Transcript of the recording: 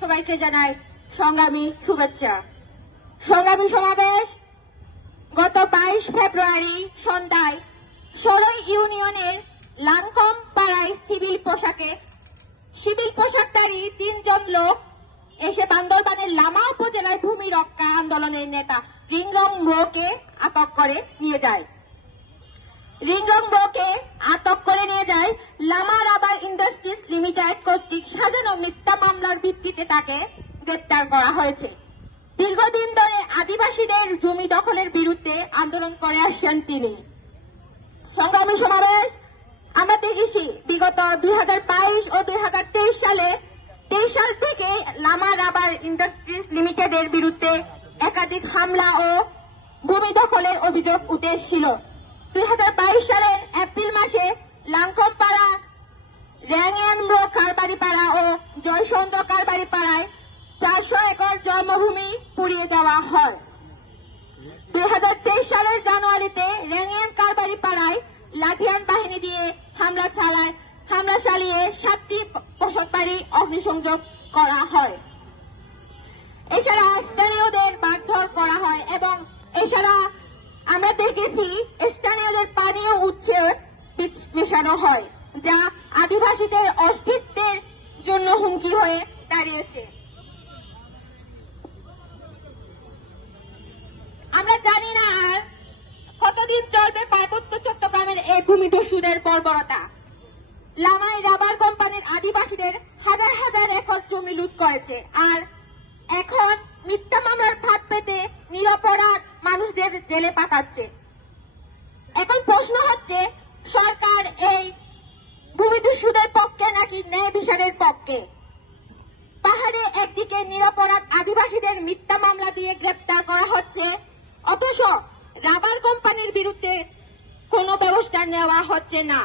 সবাইকে জানাই সংগ্রামী শুভেচ্ছা। সংগ্রামী সমাবেশ গত বাইশ ফেব্রুয়ারি সন্ধ্যায় ষোলোই ইউনিয়নের লাংকম পাড়ায় সিভিল পোশাকে। সিভিল পোশাকধারী তিনজন লোক এসে বান্দরবানের লামা উপজেলায় ভূমি রক্ষা আন্দোলনের নেতা রিংরং মোকে আটক করে নিয়ে যায়। রিংরং মোকে আটক করে নিয়ে যায় লামা রাবার ইন্ডাস্ট্রিজ লিমিটেড কর্তৃক সাজানো মিথ্যা তাকে গ্রেপ্তার করা হয়েছে। দীর্ঘদিন ধরে আদিবাসীদের জমি দখলের বিরুদ্ধে আন্দোলন করে আসছেন তিনি। সংগ্রামী সমাবেশ, আমরা দেখেছি বিগত দুই ও দুই সালে তেইশ সাল থেকে লামা রাবার ইন্ডাস্ট্রিজ লিমিটেডের বিরুদ্ধে একাধিক হামলা ও ভূমি দখলের অভিযোগ উঠে এসেছিল। দুই হাজার বাইশ সালের এপ্রিল মাসে লাংকমপাড়া র্যাংয়ানব্রো কারবারি পাড়া ও জয়চন্দ্র কারবারি পাড়ায় চারশো একর জন্মভূমি পুড়িয়ে দেওয়া হয়। দুই সালের জানুয়ারিতে রেঙ্গিয়ান কারবারি পাড়ায় লাঠিয়ান বাহিনী দিয়ে হামলা চালায়। হামলা চালিয়ে সাতটি বসত বাড়ি অগ্নিসংযোগ করা হয়। এছাড়া স্থানীয়দের মারধর করা হয় এবং এছাড়া আমরা দেখেছি স্থানীয়দের পানীয় উৎসে মেশানো হয়, যা আদিবাসীদের অস্তিত্বের জন্য হুমকি হয়ে দাঁড়িয়েছে। আমরা জানি না আর কতদিন চলবে পার্বত্য চট্টগ্রামের এই ভূমিদস্যুদের বর্বরতা। লামাই রাবার কোম্পানির আদিবাসীদের হাজার হাজার একর জমি লুট করেছে আর এখন মিথ্যা মামলার ভাত পেতে নিরপরাধ মানুষদের জেলে পাঠাচ্ছে। এখন প্রশ্ন হচ্ছে নাকি ন্যায় বিচারের পক্ষে। পাহাড়ে একদিকে নিরাপরাধ আদিবাসীদের মিথ্যা মামলা দিয়ে গ্রেপ্তার করা হচ্ছে, অথচ রাবার কোম্পানির বিরুদ্ধে কোনো ব্যবস্থা নেওয়া হচ্ছে না।